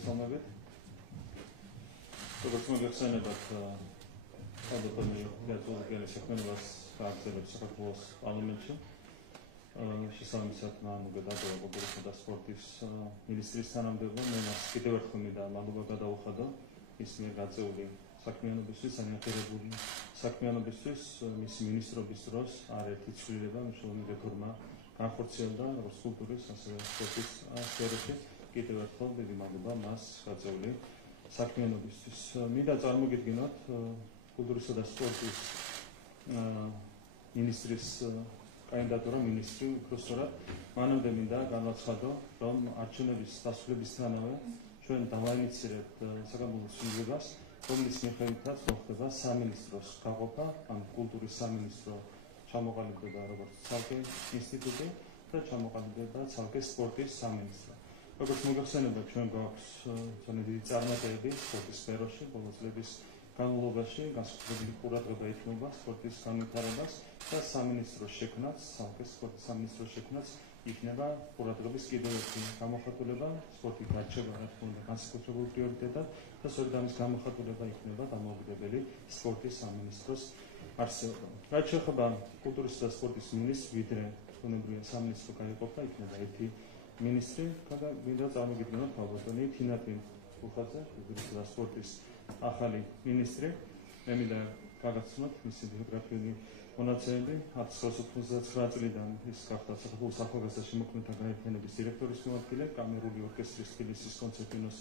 მოგესალმებით. როგორც მოგეხსენებათ, ალბათონი გაწოლკენის საქმიანობას გააგრძელებს საქართველოს პარლამენტში. შესაბამისად, მან გადააჭრა კულტურისა და სპორტის მინისტრის თანამდებობა. მე მას კიდევ ერთხელ მინდა მადლობა გადაუხადო ის მიერ გაწეული საქმიანობისთვის, ანახირებული საქმიანობისთვის, მისი მინისტრობის დროს არაერთი ცვლილება მნიშვნელოვანი რეფორმა განხორციელდა როგორც კულტურის, ასევე სპორტის სფეროში. კიდევ ერთხელ დიდი მადლობა მას გაწეული საქმიანობისთვის. მინდა წარმოგიდგინოთ კულტურისა და სპორტის მინისტრის კანდიდატურა მინისტრი, უпростоრად მანამდე მინდა განაცხადო, რომ არჩევნების დასრულებისთანავე ჩვენ დავაინიცირებთ საკანონმდებლო ცვლილებას, რომლის მიხედვითაც მოხდება სამინისტროს გაყოფა, ან კულტურის სამინისტრო ჩამოყალიბდება როგორც ცალკე ინსტიტუტი და ჩამოყალიბდება ცალკე სპორტის სამინისტრო. როგორც მოგეხსენებათ, ჩვენ გვაქვს ძალიან დიდი წარმატებები სპორტის სფეროში, ბოლო წლების განმავლობაში განსაკუთრებული ყურადღება ეთმობა სპორტის განვითარებას და სამინისტროს შექმნაც, ცალკე სპორტის სამინისტროს შექმნაც იქნება ყურადღების კიდევ ერთი გამოხატულება, სპორტის გარჩევა რა თქმა უნდა განსაკუთრებულ პრიორიტეტად და სწორედ ამის გამოხატულება იქნება დამოუკიდებელი სპორტის სამინისტროს არსებობა. რაც შეეხება კულტურის და სპორტის მინისტრს, ვიდრე თქვენებრივია სამინისტრო გაიყოფა, იქნება ერთი მინისტრი, მინდა წარმოგიდგინოთ ალბათონი თინათინ უხაძე, კულტურის და სპორტის ახალი მინისტრი. მე მინდა გაგაცნოთ მისი ბიოგრაფიული მონაცემები. 1999 წლიდან ის გახდა საქართველოს ახალგაზრდა შემოქმედებათა გაერთიანების დირექტორის მოადგილე, კამერული ორკესტრის თბილისის კონცერტინოს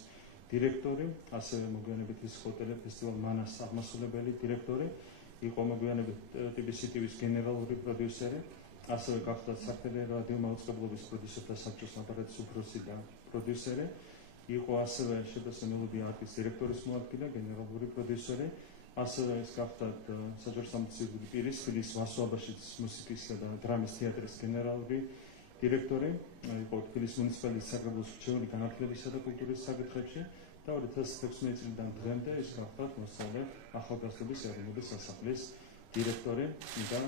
დირექტორი, ასევე მოგვიანებით ის ჰოტელი ფესტივალ მანას აღმასრულებელი დირექტორი, იყო მოგვიანებით TBC-ს გენერალური პროდიუსერი, ასევე გახდა საქართველოს რადიო მაუწყებლობის პროდიუსერთა საბჭოს აპარატის უფროსი და პროდიუსერი, იყო ასევე შედესა მელოდია არტის დირექტორის მოადგილე, გენერალური პროდიუსერი, ასევე ის გახდა საჯარო სამცირული პირის თბილისის ვასო აბაშიძის მუსიკისა და დრამის თეატრის გენერალური დირექტორი, იყო თბილისის მუნიციპალიტეტის საკრებულოს მრჩეველი განათლებისა და კულტურის საკითხებში და 2016 წლიდან დღემდე ის გახდა მოსწავლე ახალგაზრდობის ეროვნული სასახლის დირექტორი და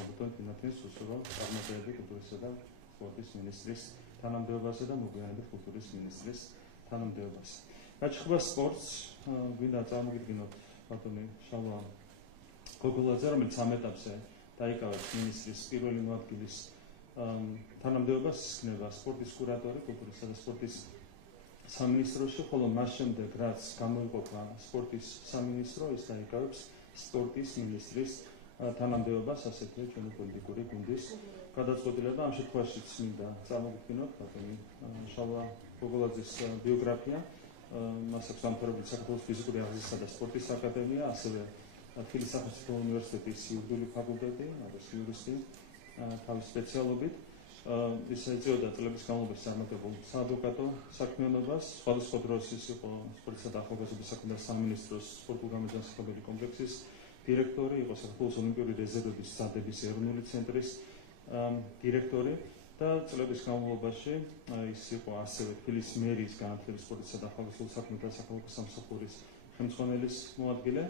ალბათონ თინათინს უსურო წარმატებები კულტურისა და სპორტის მინისტრის თანამდებობაზე და მოგვიანებით კულტურის მინისტრის თანამდებობაზე. რაც შეეხება სპორტს, გვინდა წარმოგიდგინოთ ბატონი შალვა გოგოლაძე, რომელიც ამ ეტაპზე დაიკავებს მინისტრის პირველი მოადგილის თანამდებობას, იქნება სპორტის კურატორი კულტურისა და სპორტის სამინისტროში, ხოლო მას შემდეგ, რაც გამოიყოფა სპორტის სამინისტრო, ის დაიკავებს სპორტის მინისტრის თანამდებობას, ასეთია ჩვენი პოლიტიკური გუნდის გადაწყვეტილება. ამ შემთხვევაშიც მინდა წარმოგიდგინოთ ბატონი შალვა გოგოლაძის ბიოგრაფია. მას აქვს დამთავრებული საქართველოს ფიზიკური აღზრდისა და სპორტის აკადემია, ასევე თბილისის სახელმწიფო უნივერსიტეტის იურიდიული ფაკულტეტი, არის იურისტი თავის სპეციალობით. ის ეწეოდა წლების განმავლობაში წარმატებულ საადვოკატო საქმიანობას, სხვადასხვა დროს ის იყო სპორტისა და ახალგაზრდობის საქმეთა სამინისტროს სპორტულ-გამაჯანსაღებელი კომპლექსის დირექტორი, იყო საქართველოს ოლიმპიური რეზერვების სადების ეროვნული ცენტრის დირექტორი და წლების განმავლობაში ის იყო ასევე თბილისის მერიის განათლების, სპორტისა და ახალგაზრდულ საქმეთა სახალხო სამსახურის ხელმძღვანელის მოადგილე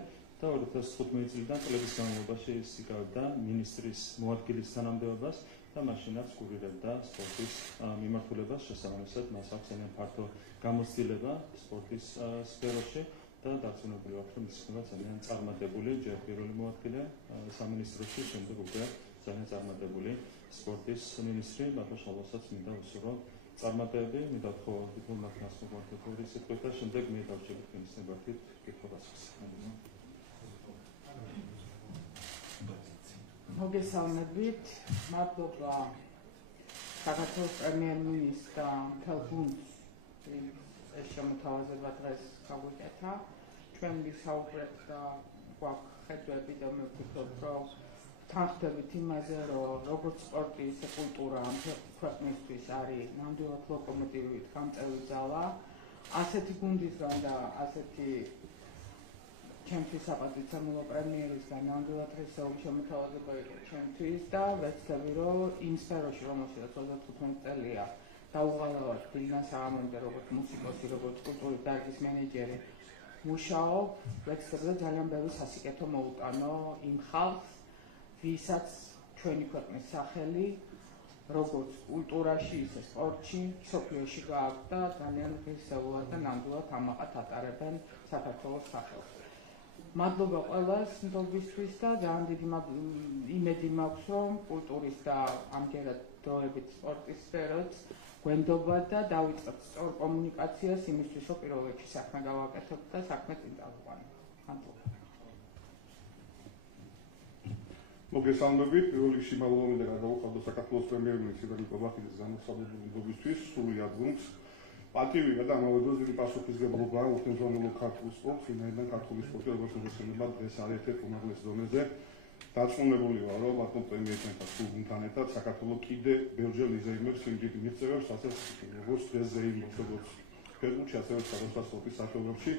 და 2015 წლიდან წლების განმავლობაში ის იკავებდა მინისტრის მოადგილის თანამდებობას და მაშინაც კურირებდა სპორტის მიმართულებას. შესაბამისად, მას აქვს ძალიან ფართო გამოცდილება სპორტის სფეროში და დარწმუნებული ვართ, რომ ის იქნება ძალიან წარმატებული ჯერ პირველი მოადგილე სამინისტროში, შემდეგ უკვე ძალიან წარმატებული სპორტის მინისტრი. ბატონ შალვასაც მინდა უსურო წარმატებები, მინდა თქო დიპლომატიას მოგვარდებული სიტყვით და შემდეგ მე დავჭერთ მინისტრებართით კითხვა-პასუხს. მოგესალმებით, მადლობა საქართველოს პრემიერ-მინისტრს და მთელ გუნდს ეს შემოთავაზება დღეს გავუკეთა. ჩვენ ვისაუბრებთ და გვაქვს ხედვები და მე ვფიქრობ, რომ თანხდებით იმაზე, რომ როგორც სპორტი, ისე კულტურა ამ ქვეყნისთვის არის ნამდვილად ლოკომოტივით გამწევი ძალა. ასეთი გუნდისგან და ასეთი ჩემთვის საპატივცემულო პრემიერისგან ნამდვილად რისეული შემოთავაზება იყო ჩემთვის და ვეცდები, რომ იმ სფეროში, რომელშიც 35 წელია დაუღალავად დილიდან საღამომდე როგორც მუსიკოსი, როგორც კულტურის დარგის მენეჯერი მუშაობ, ვეცდები, რომ ძალიან ბევრი სასიკეთო მოუტანო იმ ხალხს, ვისაც ჩვენი ქვეყნის სახელი როგორც კულტურაში, ისე სპორტში, სოფიოში გააქვთ და ძალიან ღირსეულად და ნამდვილად ამაყად ატარებენ საქართველოს სახელს. მადლობა ყველას ნდობისთვის და ძალიან დიდი იმედი მაქვს, რომ კულტურის და ამჯერად დროებით სპორტის სფეროც გვენდობა და დავიწყებთ სწორ კომუნიკაციას იმისთვის, რომ პირველ რიგში საქმე გავაკეთებთ და საქმე წინ დავიყვანოთ. მადლობა. მოგესალმებით, პირველ რიგში მადლობა მინდა გადავუხადო საქართველოს პრემიერ-მინისტრის და დიპლომატიის განმსხვავებული ნდობისთვის სრული ადგილს. პატივია და ამავე დროს დიდი პასუხისმგებლობა უხელმძღვანელო ქართულ სპორტს, ვინაიდან ქართული სპორტი როგორც მოგესალმება დღეს არის ერთ-ერთ უმაღლეს დონეზე. დარწმუნებული ვარ, რომ ბატონ პრემიერ-მინისტრთან სულთან ერთად საქართველოს კიდე ბევრჯერ იზეიმებს იმ დიდ მიღწევებს, რასაც როგორც დღეს ზეიმობს, როგორც ფეხბურთში, ასევე სხვადასხვა სპორტის სახეობებში.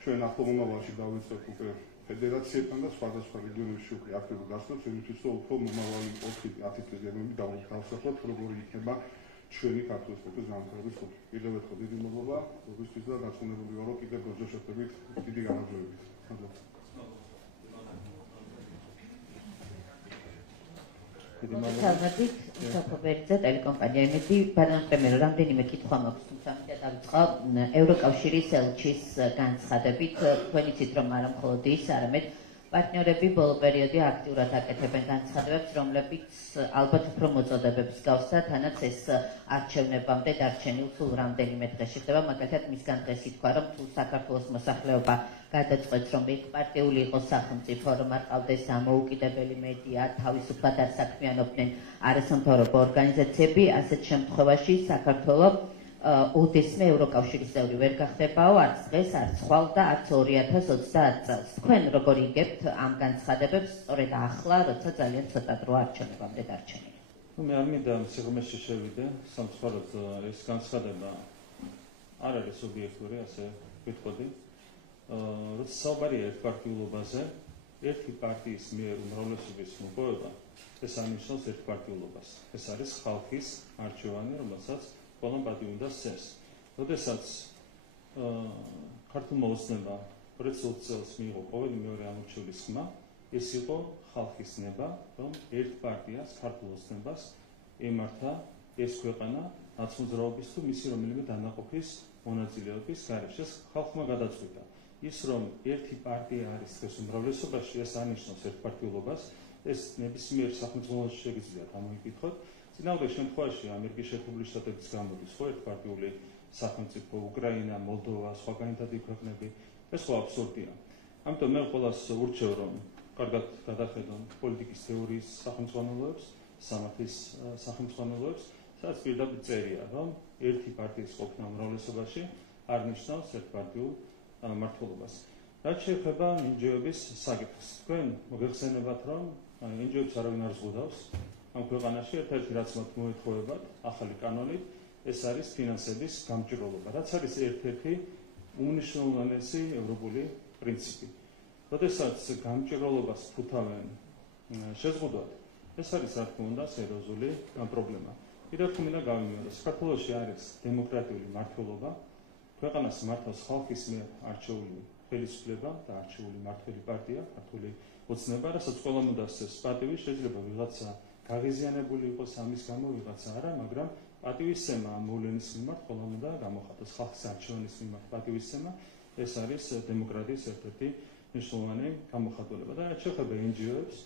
ჩვენ ახლო მომავალში დავიწყებთ უკვე ფედერაციებთან და სხვადასხვა რეგიონებში უკვე აქტიურად გასვლებს, იმისთვის რომ უფრო მომავალი 4-10 წლის გეგმები დავსახოთ, როგორი იქნება ჩვენი ქართული სპორტის განვითარების ხუთი. კიდევ ერთხელ დიდი მადლობა როგორისთვის და დარწმუნებული ვარ, რომ კიდევ ბევრჯერ შევხვდებით დიდი გამარჯვებით. მადლობა. მოგესალმებით, საფობერძე ტელეკომპანია იმედი ბანან პრემიერო რამდენიმე კითხვა მაქვს, თუმცა მინდა დავიწყო ევროკავშირის ელჩის განცხადებით. თქვენ იცით, რომ არა მხოლოდ ის, არამედ პარტნიორები ბოლო პერიოდი აქტიურად აკეთებენ განცხადებებს, რომლებიც ალბათ უფრო მოწოდებებს გავს და თანაც ეს არჩევნებამდე დარჩენილ სულ რამდენიმე დღეში ხდება. მაგალითად, მისგან დღეს ითქვა, რომ თუ საქართველოს მოსახლეობა გადაწყვეტს, რომ ერთპარტიული იყოს სახელმწიფო, რომ არ ყავდეს დამოუკიდებელი მედია, თავისუფლად არ საქმიანობდნენ არასამთავრობო ორგანიზაციები, ასეთ შემთხვევაში საქართველო ოდესმე ევროკავშირის წევრი ვერ გახდებაო, არც დღეს, არც ხვალ და არც 2030 წელს. თქვენ როგორ იგებთ ამ განცხადებებს, სწორედ ახლა, როცა ძალიან ცოტა დრო არჩევნებამდე დარჩენილი? მე არ მინდა სიღრმეში შევიდე, სამწუხაროდ ეს განცხადება არ არის ობიექტური, ასე ვიტყოდი. როცა საუბარია ერთპარტიულობაზე, ერთი პარტიის მიერ უმრავლესობის მოპოვება, ეს ანიშნავს ერთპარტიულობას. ეს არის ხალხის არჩევანი, რომელსაც ყველამ პატივი უნდა სცეს. როდესაც ქართულმა ოცნებამ 20 წელს მიიღო ყოველი მეორე ამორჩევლის ხმა, ეს იყო ხალხის ნება, რომ ერთ პარტიას, ქართულ ოცნებას ემართა ეს ქვეყანა ნაცმოძრაობის თუ მისი რომელიმე დანაყოფის მონაწილეობის გარეშე. ხალხმა გადაწყვიტა. ის რომ ერთი პარტია არის დღეს უმრავლესობაში, ეს ანიშნავს ერთპარტიულობას. ეს ნებისმიერ სახელმწიფოში შეგიძლია გამოიკითხოთ. წინააღმდეგ შემთხვევაში ამერიკის შეერთებული შტატების გამოდის ხო ერთპარტიული სახელმწიფო, უკრაინა, მოლდოვა, სხვა განვითარებული ქვეყნები, ეს ხო აბსურდია. ამიტომ მე ყველას ურჩევ, რომ კარგად გადახედონ პოლიტიკის თეორიის სახელმძღვანელოებს, სამართლის სახელმძღვანელოებს, სადაც პირდაპირ წერია, რომ ერთი პარტიის ყოფნა უმრავლესობაში არ ნიშნავს ერთპარტიულ მართლობას. რაც შეეხება NGO-ების საკითხს, თქვენ მოგეხსენებათ, რომ NGO-ებს არავინ არ ზღუდავს ამ ქვეყანაში, ერთ-ერთი რაც მათ მოეთხოვებათ ახალი კანონით, ეს არის ფინანსების გამჭირვალობა, რაც არის ერთ-ერთი უმნიშვნელოვანესი ევროპული პრინციპი. როდესაც გამჭირვალობას ფუთავენ შეზღუდვად, ეს არის რა თქმა უნდა სერიოზული პრობლემა. კიდევ ერთხელ მინდა გავიმეორო, საქართველოში არის დემოკრატიული მმართველობა, ქვეყანას მართავს ხალხის მიერ არჩეული ხელისუფლება და არჩეული მმართველი პარტია, ქართული ოცნება, რასაც ყველამ უნდა სცეს პატივი, შეიძლება ვიღაცა გაღიზიანებული იყოს ამის გამო, ვიღაცა არა, მაგრამ პატივისცემა ამ მოვლენის მიმართ ყველამ უნდა გამოხატოს, ხალხის არჩევანის მიმართ პატივისცემა, ეს არის დემოკრატიის ერთ-ერთი მნიშვნელოვანი გამოხატულება. და რაც შეეხება NGO-ებს,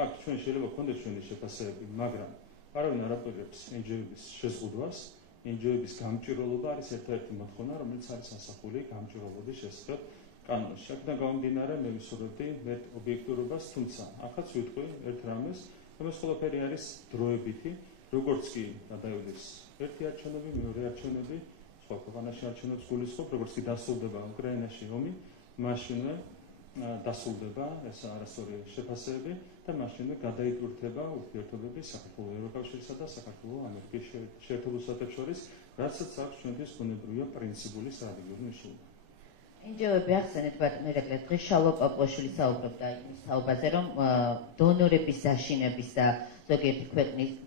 აქ ჩვენ შეიძლება გქონდეს ჩვენი შეფასებები, მაგრამ არავინ არ აპირებს NGO-ების შეზღუდვას. NGO-ების გამჭირვალობა არის ერთ-ერთი მოთხოვნა, რომელიც არის ასახული გამჭირვალობის შესახებ კანონში. აქედან გამომდინარე, მე ვისურვებდი მეტ ობიექტურობას, თუმცა ახაც ვიტყვი ერთ რამეს, რომ ეს ყველაფერი არის დროებითი, როგორც კი გადაივლის ერთი არჩევნები, მეორე არჩევნები, სხვა ქვეყანაში არჩევნებს გულისხმობ, როგორც კი დასრულდება უკრაინაში ომი, მაშინვე დასრულდება ეს არასწორი შეფასებები და მაშინვე გადაიტვირთება ურთიერთობები საქართველოს ევროკავშირსა და საქართველოს ამერიკის შეერთებულ შტატებს შორის, რასაც აქვს ჩვენთვის ბუნებრივია პრინციპული სტრატეგიული მნიშვნელობა. NGO-ები ახსენეთ ბატონერეკლე, დღეს შალვა პაპუაშვილი საუბრობდა იმის თაობაზე, რომ დონორების დაშინების და ზოგიერთი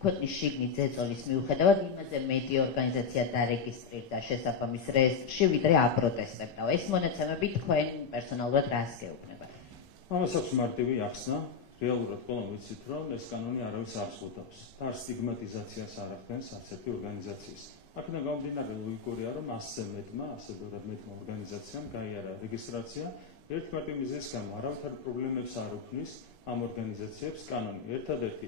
ქვეყნის შიგნით ზეწოლის მიუხედავად იმაზე მედია ორგანიზაცია დარეგისტრირდა შესაბამის რეესტრში, ვიდრე აპროტესტებდა. ეს მონაცემები თქვენ პერსონალურად რას გეუბნებათ? ამას აქვს მარტივი ახსნა. რეალურად ყველამ ვიცით, რომ ეს კანონი არავის არ სხდავს და არ სტიგმატიზაციას არ ახდენს არც ერთი ორგანიზაციის. აქედან გამომდინარე ლოგიკურია, რომ ასე ბევრად მეტმა ორგანიზაციამ გაიარა რეგისტრაცია, ერთ მარტივ მიზეზის გამო არავითარ პრობლემებს არ უქმნის ამ ორგანიზაციებს კანონი. ერთადერთი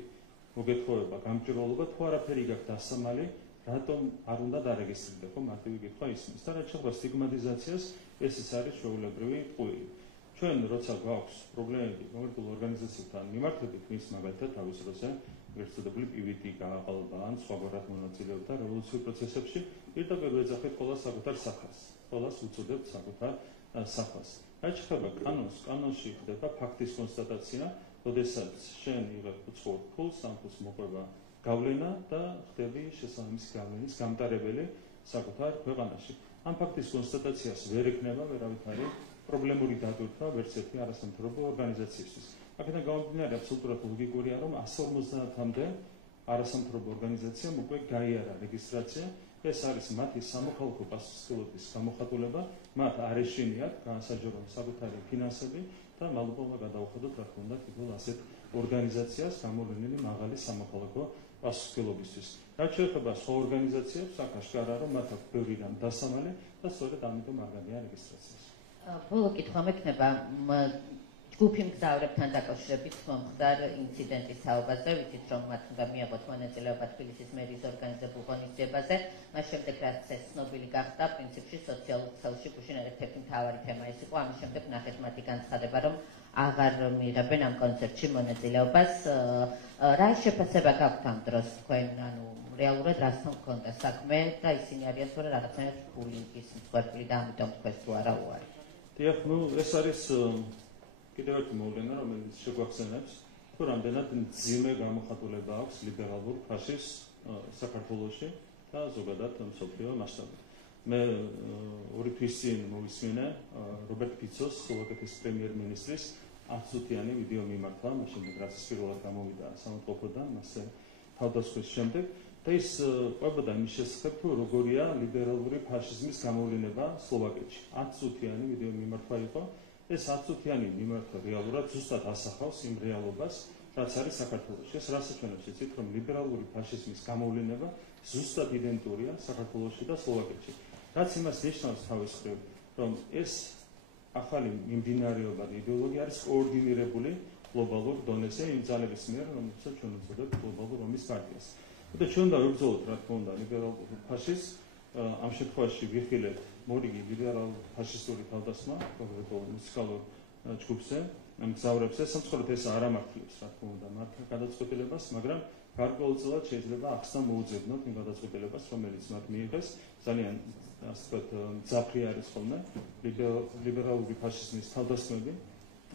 მოგეთხოვება, გამჭირვალობა თუ არაფერი გაქვთ დასამალი, რატომ არ უნდა დარეგისტრირდეთ, ხო, მარტივი კითხვა ისმის. და რაც შეეხება სტიგმატიზაციას, ესეც არის ჩვეულებრივი ტყუილი. ჩვენ როცა გვაქვს პრობლემები კონკრეტულ ორგანიზაციებთან მიმართებით, მის მაგალითად თავის როზე ერთადერთი PVT გააყალბა ან სხვაგვარად მონაწილეობდა რევოლუციურ პროცესებში, პირდაპირ ვეძახით ყოველს საკუთარ სახას, ყოველს უწოდებთ საკუთარ სახას. რაც შეეხება კანონს, კანონში ხდება ფაქტის კონსტატაცია, როდესაც შენ იღებ უცხოურ ფულს, ამ ფულს მოყვება გავლენა და ხდები შესაბამისი გავლენის გამტარებელი საკუთარ ქვეყანაში. ამ ფაქტის კონსტატაციას ვერ ექნება ვერავითარი პრობლემური დატვირთვა ვერც ერთი არასამთავრობო ორგანიზაციისთვის. აქედან გამომდინარე აბსოლუტურად ლოგიკურია, რომ 150-მდე არასამთავრობო ორგანიზაციამ უკვე გაიარა რეგისტრაცია. ეს არის მათი სამოქალაქო პასუხისმგებლობის გამოხატულება, მათ არ ეშინიათ განსაჯაროებულნი საკუთარი ფინანსები და მალუპოვმა გადაუხადოთ რა თქმა უნდა თითოეულ ასეთ ორგანიზაციას გამოვლენილი მაღალი სამოქალაქო პასუხისმგებლობისთვის. რაც შეეხება სხვა ორგანიზაციებს, აქ აშკარაა, რომ მათ აქვს ბევრი რამ დასამალი და სწორედ ამიტომ არ განია რეგისტრაციას. ბოლო კითხვა მექნება ჯგუფი მგზავრებთან დაკავშირებით მომხდარ ინციდენტის თაობაზე, ვიცით რომ მათ უნდა მიიღოთ მონაწილეობა თბილისის მერის ორგანიზებულ ღონისძიებაზე, მას შემდეგ რაც ეს ცნობილი გახდა, პრინციპში სოციალურ ქსელში გუშინ ერთ-ერთი მთავარი თემა ეს იყო, ამის შემდეგ ნახეთ მათი განცხადება, რომ აღარ მიიღებენ ამ კონცერტში მონაწილეობას. რა შეფასება გაქვთ ამ დროს თქვენ, ანუ რეალურად რასთან გქონდა საქმე და ისინი არიან თუ რაღაცნაირად ბულინგის მსხვერპლი და ამიტომ თქვენ თუ არა უარი. დიახ, ეს არის კიდევ ერთი მოვლენა, რომელიც შეგვახსენებს, თუ რამდენად მძიმე გამოხატულება აქვს ლიბერალურ ფაშიზმს საქართველოში და ზოგადად მსოფლიო მასშტაბით. მე ორი თვის წინ მოვისმინე რობერტ ფიცოს, სლოვაკეთის პრემიერ-მინისტრის 10 წუთიანი ვიდეო მიმართვა, მაშინ რაც პირველად გამოვიდა სამოწყოფოდან, მასე თავდასხმის შემდეგ და ის ყვებოდა იმის შესახებ, თუ როგორია ლიბერალური ფაშიზმის გამოვლენა სლოვაკეთში. 10 წუთიანი ვიდეო მიმართვა იყო. ეს 10 წუთიანი მიმართვა რეალურად ზუსტად ასახავს იმ რეალობას, რაც არის საქართველოში. ეს რას აჩვენებს, იცით, რომ ლიბერალური ფაშიზმის გამოვლენა ზუსტად იდენტურია საქართველოში და სლოვაკეთში. რაც იმას ნიშნავს თავის მხრივ, რომ ეს ახალი მიმდინარეობა და იდეოლოგია არის კოორდინირებული გლობალურ დონეზე იმ ძალების მიერ, რომელსაც ჩვენ უწოდებთ გლობალურ ომის პარტიას. და ჩვენ უნდა ვიბრძოლოთ, რა თქმა უნდა, ლიბერალურ ფაშიზმს, ამ შემთხვევაში ვიხილეთ მორიგი ლიბერალ ფაშისტური თავდასხმა, კონკრეტულ მუსიკალურ ჯგუფზე, მგზავრებზე, სამწუხაროდ ეს არ ამართლებს, რა თქმა უნდა, მათ გადაწყვეტილებას, მაგრამ გარკვეულწილად შეიძლება ახსნა მოუძებნოთ იმ გადაწყვეტილებას, რომელიც მათ მიიღეს, ძალიან ასე ვთქვათ, მძაფრი არის ხოლმე ლიბერალური ფაშიზმის თავდასხმები,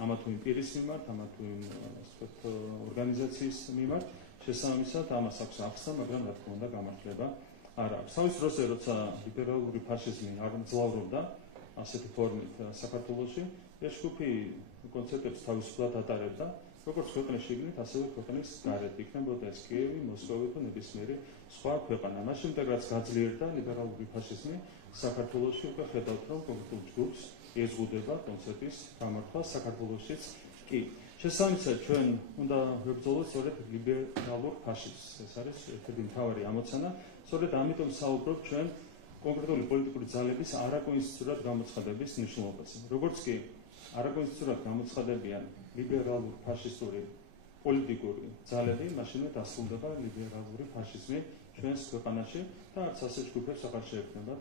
ამა თუ იმ პირის მიმართ, ამა თუ იმ ასე ვთქვათ, ორგანიზაციის მიმართ, შესაბამისად ამას აქვს ახსნა, მაგრამ რა თქმა უნდა, გამართლება არ აქვს. თავის დროზე, როცა ლიბერალური ფაშიზმი არ მძლავრობდა ასეთი ფორმით საქართველოში, ეს ჯგუფი კონცერტებს თავისუფლად ატარებდა, როგორც ქვეყნის შიგნით, ასევე ქვეყნის გარეთ. იქნებოდა ეს კიევი, მოსკოვი თუ ნებისმიერი სხვა ქვეყანა. მას შემდეგ, რაც გაძლიერდა ლიბერალური ფაშიზმი საქართველოში, უკვე ხედავთ, რომ კონკრეტულ ჯგუფს ეზღუდება კონცერტის გამართვა საქართველოშიც კი. შესაბამისად, ჩვენ უნდა ვებრძოლოთ სწორედ ლიბერალურ ფაშიზმს. ეს არის ერთ-ერთი მთავარი ამოცანა. სწორედ ამიტომ საუბრობთ ჩვენ კონკრეტული პოლიტიკური ძალების არაკონსტიტუციურად გამოცხადების მნიშვნელობაზე. როგორც კი არაკონსტიტუციურად გამოცხადებიან ლიბერალურ ფაშისტური პოლიტიკური ძალები, მაშინვე დასრულდება ლიბერალური ფაშიზმი ჩვენს ქვეყანაში და არც ასეთ ჯგუფებს აღარ შეექმნებათ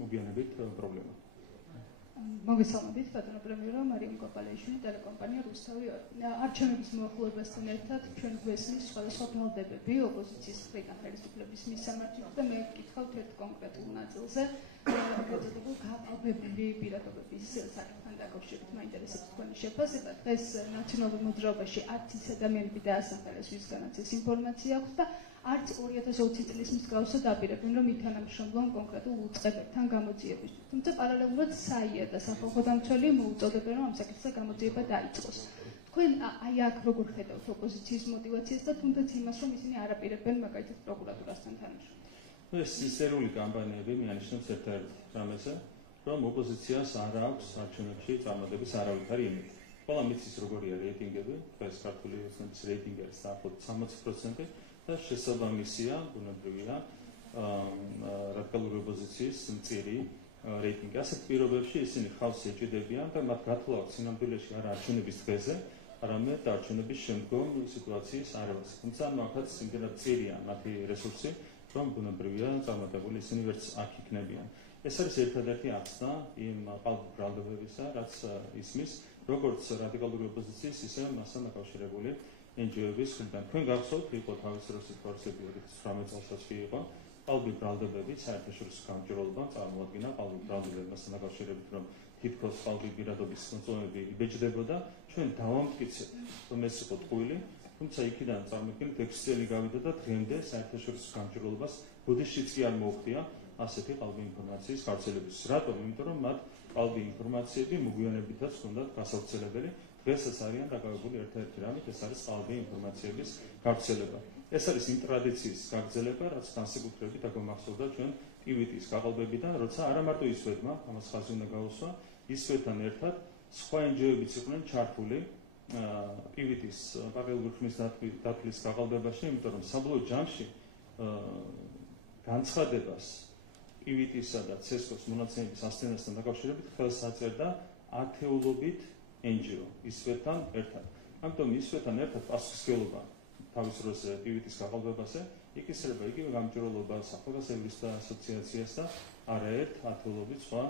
მოგვიანებით პრობლემა. მოგესალმებით, ბატონო პრემიერო, მარიამ კოპალეიშვილი, ტელეკომპანია რუსთავი. არჩევნების მოახლოებასთან ერთად ჩვენ გვესმის სხვადასხვა ბრალდებები ოპოზიციის მხრიდან ხელისუფლების მისამართით და მე ვკითხავთ ერთ კონკრეტულ ნაწილზე, გაწოდებულ გაყალბებული პირადობების საკითხთან დაკავშირებით მაინტერესებს თქვენი შეფასება. დღეს ნაციონალურ მოძრაობაში არც ის ადამიანები დაასახელეს, ვისგანაც ეს ინფორმაცია აქვს და არც 2020 წლის მსგავსად აპირებენ, რომ ითანამშრომლონ კონკრეტულ უწყებებთან გამოძიებისთვის. თუმცა პარალელურად საია და სახალხო დამცველი მოუწოდებენ, რომ ამ საკითხზე გამოძიება დაიწყოს. თქვენ აი აქ როგორ ხედავთ ოპოზიციის მოტივაციას და თუნდაც იმას, რომ ისინი არ აპირებენ მაგალითად პროკურატურასთან თანამშრომლობას? ეს ისტორიული კამპანიები მიანიშნებს ერთ-ერთ რამეზე, რომ ოპოზიციას არ აქვს არჩევნებში წარმატების არავითარი იმედი. ყველა მიცის როგორია რეიტინგები, დღეს ქართული ოცნების რეიტინგი არის დაახლოებით 60% და შესაბამისია, ბუნებრივია, რადიკალური ოპოზიციის მწირი რეიტინგი. ასეთ პირობებში ისინი ხავს ეჭიდებიან და მათ გათვლა აქვს სინამდვილეში არა არჩევნების დღეზე, არამედ არჩევნების შემდგომ სიტუაციის არევას. თუმცა მაგაც იმდენად მწირია მათი რესურსი, რომ ბუნებრივია წარმატებული ისინი ვერც აქ იქნებიან. ეს არის ერთადერთი ახსნა იმ ყალბი ბრალდებებისა, რაც ისმის როგორც რადიკალური ოპოზიციის, ისე მასთან დაკავშირებული NGO-ების ხმიდან. თქვენ გახსოვთ, იყო თავისი რუსეთის პროცესები 2018 წელსაც იყო ყალბი ბრალდებები საერთაშორისო გამჭირვალობამ წარმოადგინა ყალბი ბრალდებებთან დაკავშირებით, რომ თითქოს ყალბი პირადობის მოწმობები იბეჭდებოდა, ჩვენ დავამტკიცეთ, რომ ეს იყო ტყუილი, თუმცა იქიდან წარმოიდგინეთ 6 წელი გავიდა და დღემდე საერთაშორისო გამჭირვალობას ბუდიშიც კი არ მოუხდია ასეთი ყალბი ინფორმაციის გავრცელების. რატომ? იმიტომ რომ მათ ყალბი ინფორმაციები მოგვიანებითაც ჰქონდათ გასავრცელებელი. დღესაც არიან დაკავებული ერთ-ერთი რამით, ეს არის ყალბი ინფორმაციების გავრცელება. ეს არის იმ ტრადიციის გაგრძელება, რაც განსაკუთრებით აგვამახსოვდა ჩვენ პივიტის გაყალბებიდან, როცა არა მარტო ისვედმა, ამას ხაზი უნდა გაუსვა, ისვედთან ერთად სხვა NGO-ებიც იყვნენ ჩართული პივიტის პარალელური ხმის დათვლის გაყალბებაში, იმიტომ რომ საბოლოო ჯამში განცხადებას პივიტისა და ცესკოს მონაცემების ასწენასთან დაკავშირებით ხელს აწერდა ათეულობით NGO ისვედთან ერთად. ამიტომ ისვედთან ერთად პასუხისმგებლობა თავის დროზე პივიტის გაყალბებაზე იკისრება იგივე გამჭირვალობას ახალგაზრდთა ასოციაციას და არაერთ ათეულობით სხვა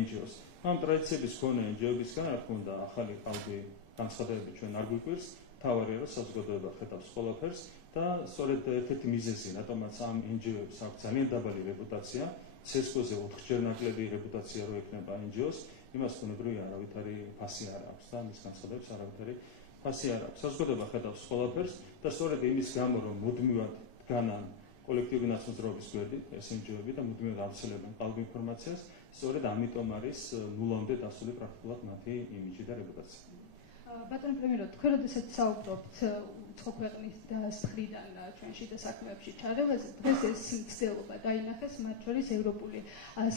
NGO-ს. ამ ტრადიციების მქონე NGO-ებისგან, რა თქმა უნდა, ახალი ყალბი განცხადებები ჩვენ არ გვიკვირს, თავარია რომ საზოგადოება ხედავს ყველაფერს და სწორედ ერთ-ერთი მიზეზი, რატომაც ამ NGO-ებს აქვს ძალიან დაბალი რეპუტაცია, ცესკოზე 4-ჯერ ნაკლები რეპუტაცია რო ექნება NGO-ს, იმას ბუნებრივია არავითარი ფასი არ აქვს და მის განცხადებებს არავითარი ფასი არ აქვს. საზოგადოება ხედავს ყველაფერს და სწორედ იმის გამო, რომ მუდმივად დგანან კოლექტიური ნაცნობრობის გვერდით ეს NGO-ები და მუდმივად ავრცელებენ ყალბი ინფორმაციას, სწორედ ამიტომ არის ნულამდე დასული პრაქტიკულად მათი იმიჯი და რეპუტაცია. ბატონო პრემიერო, თქვენ როდესაც საუბრობთ უცხო ქვეყნის დასხრიდან ჩვენში და საქმეებში ჩარევაზე, დღეს ეს მცდელობა დაინახეს მათ შორის ევროპული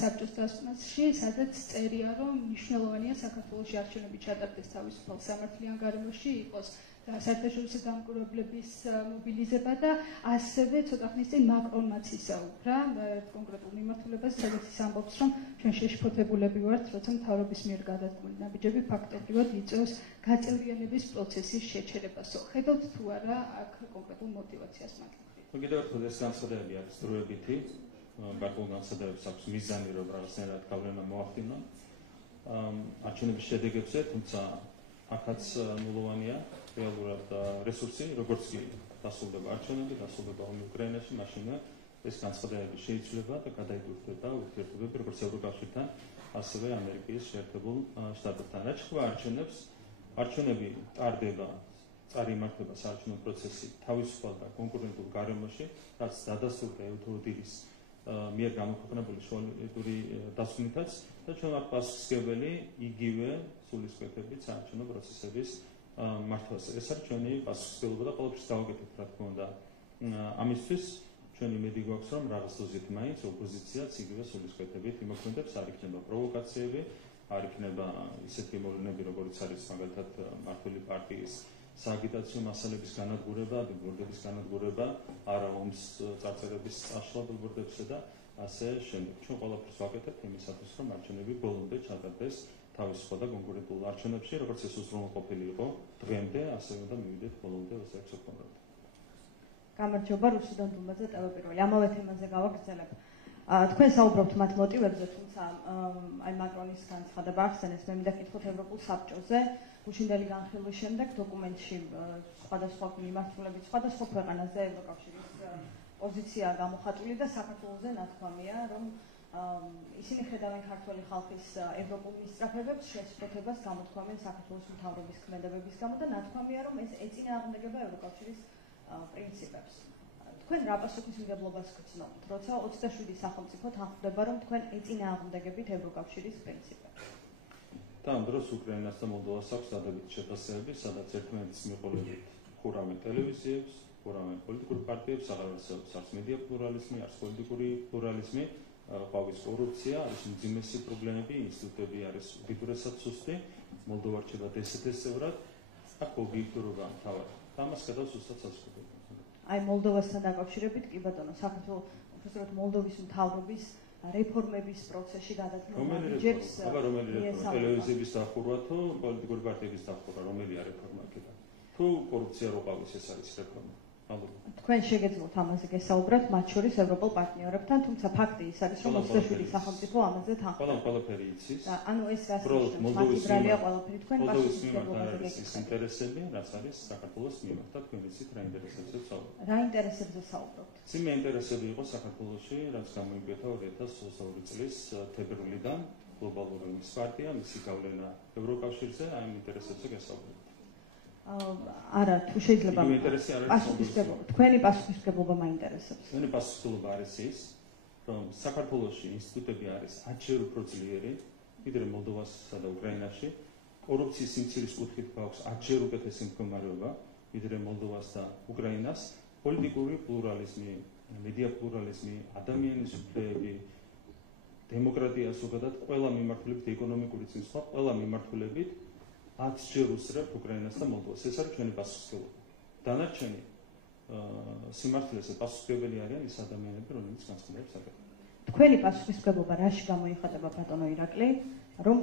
საბჭოს დასკვნაში, სადაც წერია, რომ მნიშვნელოვანია საქართველოში არჩევნები ჩატარდეს თავისუფალ სამართლიან გარემოში, იყოს საერთაშორისო დამკვირვებლების მობილიზება და ასევე ცოტა ხნის წინ მაკრონმაც ისაუბრა ერთ კონკრეტულ მიმართულებაზე, სადაც ის ამბობს, რომ ჩვენ შეშფოთებულები ვართ, როცა მთავრობის მიერ გადადგმული ნაბიჯები ფაქტობრივად იწვევს გაწევრიანების პროცესის შეჩერებასო. ხედავთ თუ არა აქ კონკრეტულ мотивაციას მათ მხრიდან? კიდევ ერთხელ ეს განცხადებები არის დროებითი, გარკვეულ განცხადებებს აქვს მიზანი, რომ რაღაცნაირად გავლენა მოახდინონ არჩევნების შედეგებზე, თუმცა აქაც ნულოვანია რეალურად რესურსი, როგორც კი დასრულდება არჩევნები, დასრულდება ომი უკრაინაში, მაშინ ეს განცხადებები შეიცვლება და გადაიდურდება ურთიერთობები როგორც ევროკავშირთან, ასევე ამერიკის შეერთებულ შტატებთან. რაც ხდება არჩევნებს, არჩევნები ტარდება, წარიმართება საარჩევნო პროცესი თავისუფალ და კონკურენტულ გარემოში, რაც დადასტურდა ევთოდილის მიერ გამოქვეყნებული შუალედური დასკვნითაც და ჩვენ ვართ პასუხისმგებელი იგივე სულისკვეთებით საარჩევნო პროცესების მართვაზე. ეს არის ჩვენი პასუხისმგებლობა და ყოველთვის გავაკეთებთ, რა თქმა უნდა, ამისთვის ჩვენ იმედი გვაქვს, რომ რაღაც დოზით მაინც ოპოზიციაც იგივე სულისკვეთებით იმოქმედებს, არ იქნება პროვოკაციები, არ იქნება ისეთი მოვლენები, როგორც არის მაგალითად მართული პარტიის სააგიტაციო მასალების განადგურება, ბილბორდების განადგურება, არა ომს წარწერების წაშლა ბილბორდებსა და ასე შემდეგ. ჩვენ ყველაფერს ვაკეთებთ იმისათვის, რომ არჩევნები ბოლომდე ჩატარდეს თავისუფალ და კონკურენტულ არჩევნებში, როგორც ეს უზრუნველყოფილი იყო დღემდე, ასე უნდა მივიდეთ ბოლომდე 26 ოქტომბერამდე. გამარჯობა, რუსუდან დუმბაძე, ტელეპირველი. ამავე თემაზე გავაგრძელებ. თქვენ საუბრობთ მათ მოტივებზე, თუმცა აი მაკრონის განცხადება ახსენეს, მე მინდა კითხოთ ევროპულ საბჭოზე, გუშინდელი განხილვის შემდეგ დოკუმენტში სხვადასხვა მიმართულებით, სხვადასხვა ქვეყანაზე ევროკავშირის პოზიცია გამოხატული და საქართველოზე ნათქვამია, რომ ისინი ხედავენ ქართველი ხალხის ევროპულ მისწრაფებებს, შესწრაფებას გამოთქვამენ საქართველოს მთავრობის ქმედებების გამო და ნათქვამია, რომ ეს ეწინააღმდეგება ევროკავშირის პრინციპებს. თქვენ რა პასუხისმგებლობას გრძნობთ, როცა 27 სახელმწიფო თანხმდება, რომ თქვენ ეწინააღმდეგებით ევროკავშირის პრინციპებს? და ამ დროს უკრაინას და მოლდოვას აქვს დადებითი შეფასებები, სადაც ერთმანეთის მიყოლებით ხურავენ ტელევიზიებს, ხურავენ პოლიტიკურ პარტიებს, აღარ არსებობს არც მედია პლურალიზმი, არც პოლიტიკური პლურალიზმი ყავის კორუფცია, არის მძიმესი პრობლემები, ინსტიტუტები არის უდიდრესად სუსტი, მოლდოვა რჩება DST-ის წევრად, აქ ობიექტურობა მთავარი. და ამას გადავს ზუსტად საზოგადოება. აი მოლდოვასთან დაკავშირებით კი ბატონო, საქართველოს უბრალოდ მოლდოვის მთავრობის რეფორმების პროცესში გადადგმა ჯებს რომელი რეფორმა? ტელევიზიის დახურვა თუ პოლიტიკური პარტიების დახურვა, რომელი რეფორმა იქნება? თუ კორუფცია რო ყავის, ეს არის რეფორმა. თქვენ შეგეძლოთ ამაზე გესაუბროთ მათ შორის ევროპულ პარტნიორებთან, თუმცა ფაქტი ის არის, რომ 27 სახელმწიფო ამაზე თანხმდება. ყველაფერი იცის. ანუ ეს რას მათიბრალია ყველაფერი თქვენ პასუხისმგებლობაზე ის ინტერესები, რაც არის საქართველოს მიმართ და თქვენ იცით რა ინტერესებზე საუბრობთ. რა ინტერესებზე საუბრობთ? ძიმე ინტერესები იყო საქართველოში, რაც გამოიკვეთა 2022 წლის თებერვლიდან გლობალური მის პარტია, მისი გავლენა ევროკავშირზე, აი ამ ინტერესებზე გესაუბრებთ. არა, თუ შეიძლება პასუხისმგებლობა, თქვენი პასუხისმგებლობა მაინტერესებს. თქვენი პასუხისმგებლობა არის ის, რომ საქართველოში ინსტიტუტები არის 10-ჯერ უფრო ძლიერი, ვიდრე მოლდოვასა და უკრაინაში. კორუფციის სიმცირის კუთხით გვაქვს 10-ჯერ უკეთესი მდგომარეობა, ვიდრე მოლდოვას და უკრაინას. პოლიტიკური პლურალიზმი, მედია პლურალიზმი, ადამიანის უფლებები, დემოკრატია ზოგადად ყველა მიმართულებით, ეკონომიკური წინსვლა, ყველა მიმართულებით 10-ჯერ უსწრებთ უკრაინას და მოლდოვას. ეს არის ჩვენი პასუხისმგებლობა. დანარჩენი სიმართლეზე პასუხისმგებელი არიან ის ადამიანები, რომლებიც განცხადებს საკითხს. თქვენი პასუხისმგებლობა რაში გამოიხატება ბატონო ირაკლი, რომ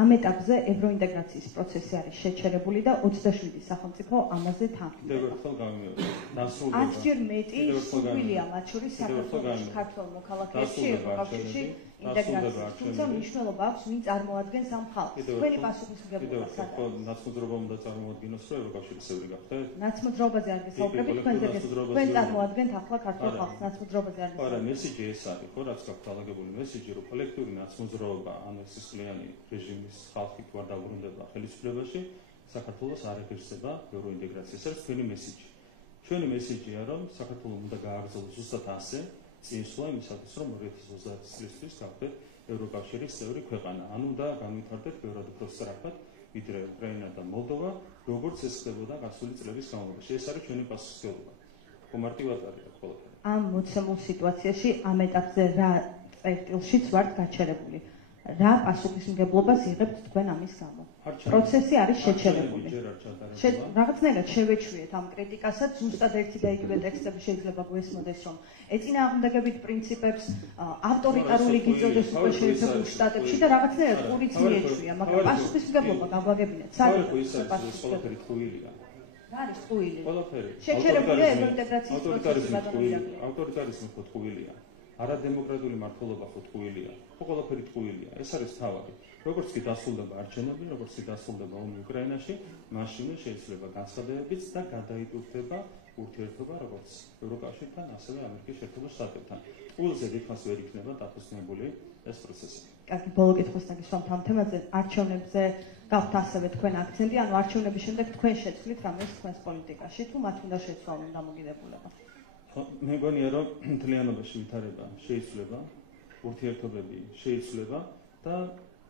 ამ ეტაპზე ევროინტეგრაციის პროცესი არის შეჩერებული და 27 სახელმწიფო ამაზე თანხმდება. დევერხელ გამიმეორე. 10-ჯერ მეტი სურვილია მათ შორის საქართველოს ქართველ მოქალაქეებში ევროკავშირში ინტეგრაციის, თუმცა მნიშვნელობა აქვს ვინ წარმოადგენს ამ ხალხს. თქვენი პასუხისმგებლობა სადაა? ნაცმოძრაობა უნდა წარმოადგენოს, რომ ევროკავშირის წევრი გახდეთ? ნაცმოძრაობაზე არ გესაუბრებით, თქვენ წარმოადგენთ ახლა ქართულ ხალხს, ნაცმოძრაობაზე არ არა, მესიჯი ეს არის, ხო, რაც გაქვთ ალაგებული მესიჯი, რომ კოლექტიური ნაცმოძრაობა, ანუ სისხლიანი რეჟიმის ხალხი თუ არ დაუბრუნდება ხელისუფლებაში, საქართველოს არ ეხერხება ევროინტეგრაციას. ეს თქვენი მესიჯი. ჩვენი მესიჯია, რომ საქართველოს უნდა გააგრძელოს ზუსტად ასე წინსვლა იმისათვის, რომ 2030 წლისთვის გავხდეთ ევროკავშირის წევრი ქვეყანა. ანუ და განვითარდეთ ბევრად უფრო სწრაფად, ვიდრე უკრაინა და მოლდოვა, როგორც ეს ხდებოდა გასული წლების განმავლობაში. ეს არის ჩვენი პასუხისმგებლობა. მარტივად არის ყველაფერი. ამ მოცემულ სიტუაციაში ამ ეტაპზე რა წერტილშიც ვართ გაჩერებული? რა პასუხისმგებლობას იღებთ თქვენ ამის გამო? პროცესი არის შეჩერებული. რაღაცნაირად შევეჩვიეთ ამ კრიტიკასაც, ზუსტად ერთი და იგივე ტექსტები შეიძლება გვესმოდეს, რომ ეწინააღმდეგებით პრინციპებს ავტორიტარული გიწოდეს უკვე შეერთებულ შტატებში და რაღაცნაირად ყურიც მიეჩვია, მაგრამ პასუხისმგებლობა გაგვაგებინეთ. ყველაფერი ტყუილია. რა არის ტყუილი? ყველაფერი. შეჩერებულია ევროინტეგრაციის პროცესი ბატონო. ავტორიტარიზმი ხო ტყუილია. არადემოკრატიული მართლობა ხო ტყუილია. ხო ყველაფერი ტყუილია. ეს არის თავი. როგორც კი დასრულდება არჩევნები, როგორც კი დასრულდება ომი უკრაინაში, მაშინ შეიძლება განცხადებებიც და გადაიტვირთება ურთიერთობა როგორც ევროკავშირთან, ასევე ამერიკის შეერთებულ შტატებთან. ყველაზე დიდხანს ვერ იქნება დაფუძნებული ეს პროცესი. კარგი, ბოლო კითხვასთან გისვამთ ამ თემაზე, არჩევნებზე გაქვთ ასევე თქვენ აქცენტი, ანუ არჩევნების შემდეგ თქვენ შეცვლით რამეს თქვენს პოლიტიკაში, თუ მათ უნდა შეცვალონ დამოკიდებულება. მე მგონია, რომ მთლიანობაში ვითარება შეიცვლება, ურთიერთობები შეიცვლება და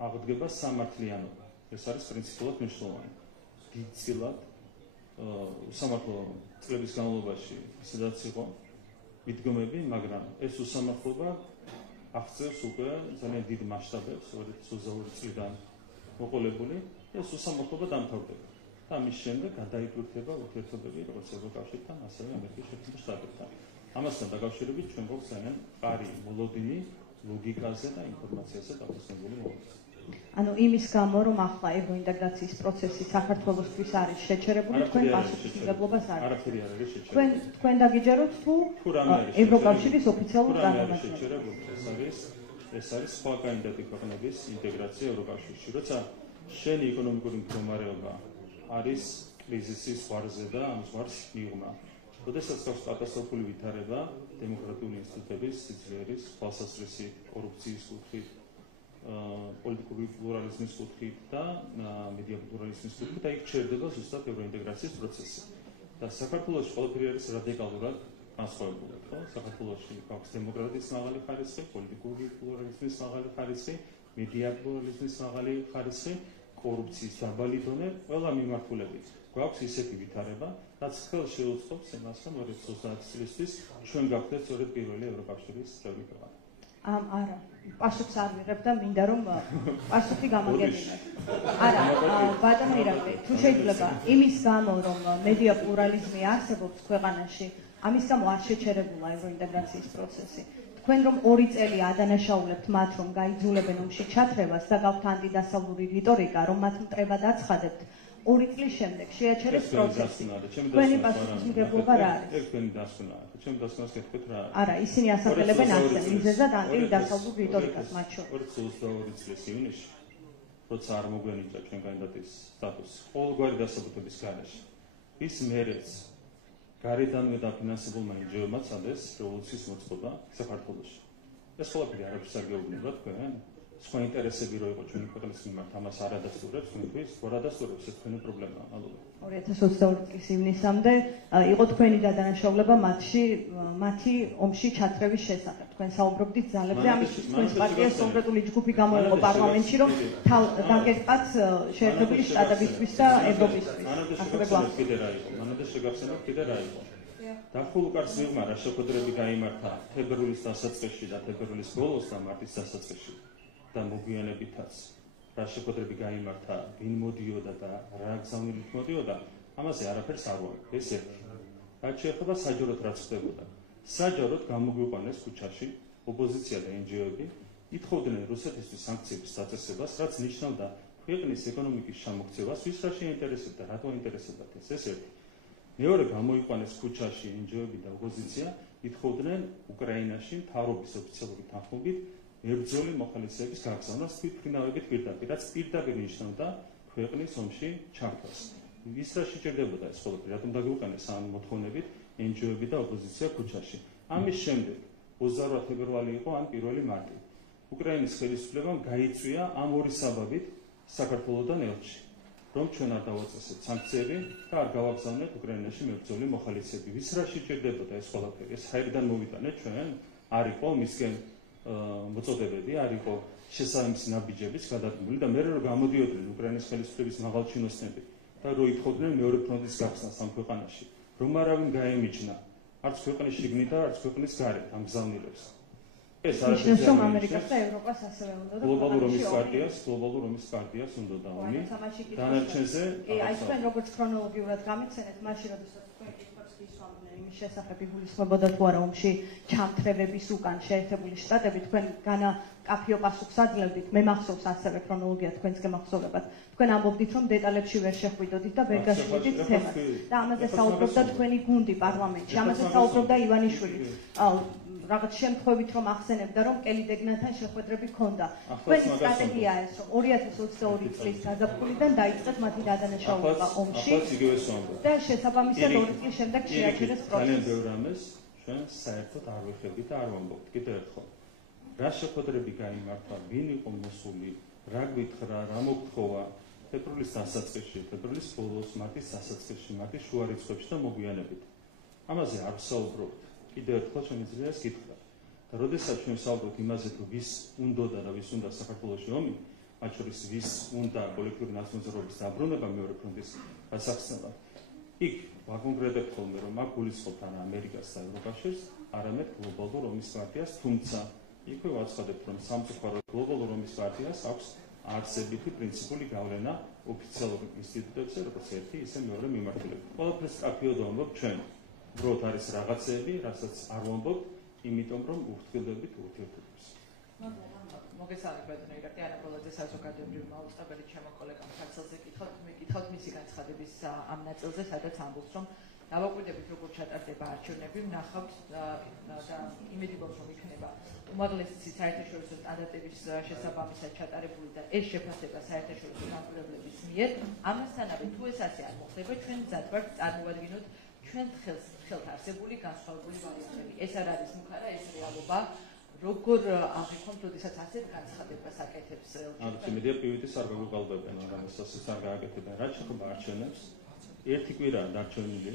აღდგება სამართლიანობა. ეს არის პრინციპულად მნიშვნელოვანი. დიდწილად უსამართლო წლების განმავლობაში ისედაც იყო მიდგომები, მაგრამ ეს უსამართლობა აღწევს უკვე ძალიან დიდ მასშტაბებს, 2022 წლიდან მოყოლებული, ეს უსამართლობა დამთავრდება. და ამის შემდეგ გადაიტვირთება ურთიერთობები როგორც ევროკავშირთან, ასევე ამერიკის შეერთებულ შტატებთან. ამასთან დაკავშირებით ჩვენ გვაქვს ძალიან მყარი მოლოდინი ლოგიკაზე და ინფორმაციაზე დაფუძნებული მოლოდინი. ანუ იმის გამო, რომ ახლა ევროინტეგრაციის პროცესი საქართველოსთვის არის შეჩერებული, თქვენ პასუხისმგებლობას არ აქვს. არაფერი არ არის შეჩერებული. თქვენ დაგიჯეროთ თუ ევროკავშირის ოფიციალურ წარმომადგენლებს. ეს არის სხვა კანდიდატი ქვეყნების ინტეგრაცია ევროკავშირში. როცა შენი ეკონომიკური მდგომარეობა არის კრიზისის ზღვარზე და ამ ზღვარს მიღმა. როდესაც გაქვს კატასტროფული ვითარება დემოკრატიული ინსტიტუტების სიძლიერის, თვალსაზრისი კორუფციის კუთხით, პოლიტიკური პლურალიზმის კუთხით და მედია პლურალიზმის კუთხით, აი ჩერდება ზუსტად ევროინტეგრაციის პროცესი. და საქართველოში ყველაფერი არის რადიკალურად განსხვავებული, ხო? საქართველოში გაქვს დემოკრატიის მაღალი ხარისხი, პოლიტიკური პლურალიზმის მაღალი ხარისხი, მედია პლურალიზმის მაღალი ხარისხი, კორუფციის დაბალი დონე, ყველა მიმართულებით. გვაქვს ისეთი ვითარება, რაც ხელს შეუწყობს იმას, რომ 2030 წლისთვის ჩვენ გავხდეთ სწორედ პირველი ევროკავშირის წევრი ქვეყანა. არა, პასუხს არ ვიღებ და მინდა რომ პასუხი გამაგებინოთ. არა, ბატონო ირაკლი, თუ შეიძლება იმის გამო რომ მედია პლურალიზმი არსებობს ქვეყანაში, ამის გამო არ შეჩერებულა ევროინტეგრაციის პროცესი. თქვენ რომ 2 წელი ადანაშაულებთ მათ რომ გაიძულებენ ომში ჩათრევას და გაქვთ ანტიდასავლური რიტორიკა, რომ მათ მტრებად აცხადებთ, 2 წლის შემდეგ შეაჩერეს პროცესი. თქვენი პასუხისმგებლობა რა არის? ეს თქვენი დასკვნაა. ჩემი დასკვნას გეტყვით რა არის? არა, ისინი ასახელებენ ახსენ მიზეზად ანტიდასავლურ რიტორიკას მათ შორის. 22 წლის ივნისში, როცა არ მოგვენიჭა ჩვენ კანდიდატის სტატუსი, ყოველგვარი დასაბუთების გარეშე, ის მერეც გარედანვე დაფინანსებულმა NGO-მა წადეს რევოლუციის მოწყობა საქართველოში. ეს ყველაფერი არაფერს არ გეუბნება თქვენ? სხვა ინტერესები რო იყო ჩვენი ქვეყნის მიმართ, ამას არ ადასტურებს თქვენთვის, რა ადასტურებს ეს თქვენი პრობლემაა, მადლობა. 2022 წლის ივნისამდე იყო თქვენი დადანაშაულება მათი ომში ჩათრევის შესახებ. თქვენ საუბრობდით ძალებზე, ამის თქვენს პარტიას კონკრეტული ჯგუფი გამოიყო პარლამენტში, რომ დაგეწყათ შეერთებული შტატებისთვის და ევროპისთვის. მანამდე შეგახსენებთ კიდე რა იყო? დახულუკარს მიღმა რა შეხვედრები გაიმართა თებერვლის დასაწყისში და თებერვლის ბოლოს და მარტის დასაწყისში და მოგვიანებითაც რა შეხვედრები გაიმართა, ვინ მოდიოდა და რა გზავნილით მოდიოდა, ამაზე არაფერს არ ვამბობ. ეს ერთი. რაც შეეხება საჯაროდ რაც ხდებოდა. საჯაროდ გამოგვიყვანეს ქუჩაში ოპოზიცია და NGO-ები, ითხოვდნენ რუსეთისთვის სანქციების დაწესებას, რაც ნიშნავდა ქვეყნის ეკონომიკის ჩამოქცევას, ვის რა შეინტერესებდა, რატო ინტერესებდათ ეს ერთი. მეორე გამოიყვანეს ქუჩაში NGO-ები და ოპოზიცია, ითხოვდნენ უკრაინაში მთავრობის ოფიციალური თანხმობით მებრძოლი მოხალისეების გაგზავნას თვითმფრინავებით პირდაპირ, რაც პირდაპირ ნიშნავდა ქვეყნის ომში ჩართვას. ვის რა შეჭირდებოდა ეს ყველაფერი, რატომ დაგვიყვანეს ამ მოთხოვნებით NGO-ები და ოპოზიცია ქუჩაში. ამის შემდეგ 28 ფევრალი იყო ან 1 მარტი. უკრაინის ხელისუფლებამ გაიწვია ამ 2 საბაბით საქართველოსთან ელჩი, რომ ჩვენ არ დავაწესებთ სანქციები და არ გავაგზავნეთ უკრაინაში მებრძოლი მოხალისეები. ვის რა შეჭირდებოდა ეს ყველაფერი? ეს ჰაერიდან მოვიტანეთ ჩვენ? არ იყო მისგან მოწოდებები, არ იყო შესაბამისი ნაბიჯებიც გადადგმული და მე რომ გამოდიოდნენ უკრაინის ხელისუფლების მაღალჩინოსნები და რო ითხოვდნენ მეორე ფრონტის გახსნას ამ ქვეყანაში, რომ არავინ გაემიჯნა, არც ქვეყნის შიგნით და არც ქვეყნის გარეთ ამ გზავნილებს. ეს არის ამერიკას და ევროპას ასევე უნდა და გლობალურ ომის პარტიას უნდა და ომი. დანარჩენზე აი თქვენ როგორც ქრონოლოგიურად გამიცენეთ, მაშინ როდესაც თქვენ კითხვებს გისვამდნენ იმის შესახებ იგულისხმებოდა თუ არა ომში ჩამთრევების უკან შეერთებული შტატები, თქვენ კაფიო პასუხს აძლევდით, მე მახსოვს ასევე ქრონოლოგია თქვენს გემახსოვრებათ. თქვენ ამბობდით, რომ დეტალებში ვერ შეხვიდოდით და ვერ გაშლიდით თემას. და ამაზე საუბრობდა თქვენი გუნდი პარლამენტში, ამაზე საუბრობდა ივანიშვილი. რაღაც შემთხვევით რომ ახსენებდა, რომ კელი დეგნათან შეხვედრები ჰქონდა. თქვენი სტრატეგია ეს, რომ 2022 წლის გაზაფხულიდან დაიწყეთ მათი დადანაშაულება ომში და შესაბამისად 2 წლის შემდეგ შეაჩერეს პროცესი. ძალიან ბევრ ამას ჩვენ საერთოდ არ ვიხებთ და არ ვამბობთ. კიდევ ერთხელ, რა შეხვედრები გაიმართა, ვინ იყო მოსული, რა გვითხრა, რა მოგთხოვა თებერვლის დასაწყისში, თებერვლის ბოლოს, მარტის დასაწყისში, მარტის შუა რიცხვებში და მოგვიანებით. ამაზე არ ვსაუბრობთ. კიდევ ერთხელ შემიძლია ეს გითხრა. და როდესაც ჩვენ ვსაუბრობთ იმაზე, თუ ვის უნდოდა და ვის უნდა საქართველოში ომი, მათ შორის ვის უნდა კოლექტიური ნაციონალიზმის დაბრუნება მეორე ფრონტის გასახსნელად, იქ ვაკონკრეტებთ ხოლმე, რომ აქ გულისხმობთ არა ამერიკას და ევროპაშიც, არამედ გლობალურ ომის პარტიას, თუმცა იქვე ვაცხადებთ, რომ სამწუხაროდ გლობალურ ომის პარტიას აქვს არსებითი პრინციპული გავლენა ოფიციალურ ინსტიტუტებზე, როგორც ერთი, ისე მეორე მიმართულებით. ყველაფერს კაფიოდ ვამბობ ჩვენ. უბრალოდ არის რაღაცეები, რასაც არ ვამბობთ, იმიტომ რომ უხდებით ურთიერთობებს. მოგესალმებით ბატონო ირაკლი, ანაპროლაძე საზოგადოებრივი მაუწყებელი ჩემო კოლეგამ ქართულზე მეკითხავთ მისი განცხადების ამ ნაწილზე, სადაც ამბობს, რომ დავაკვირდებით როგორ ჩატარდება არჩევნები, ვნახავთ და იმედი გვაქვს, რომ იქნება უმაღლესი საერთაშორისო სტანდარტების შესაბამისად ჩატარებული და ეს შეფასება საერთაშორისო დამკვირვებლების მიერ. ამასთანავე თუ ეს ასე არ მოხდება, ჩვენ მზად ვართ წარმოვადგინოთ ჩვენ ხელთ არსებული განსხვავებული ვარიანტები. ეს არ არის მუქარა, ეს რეალობა. როგორ აღიქვამთ, როდესაც ასეთ განცხადებას აკეთებს ელჩი? იმედია პივიტის არ გაგვიყალბებენ, ამასაც არ გააკეთებენ. რაც შეეხება არჩევნებს, ერთი კვირაა დარჩენილი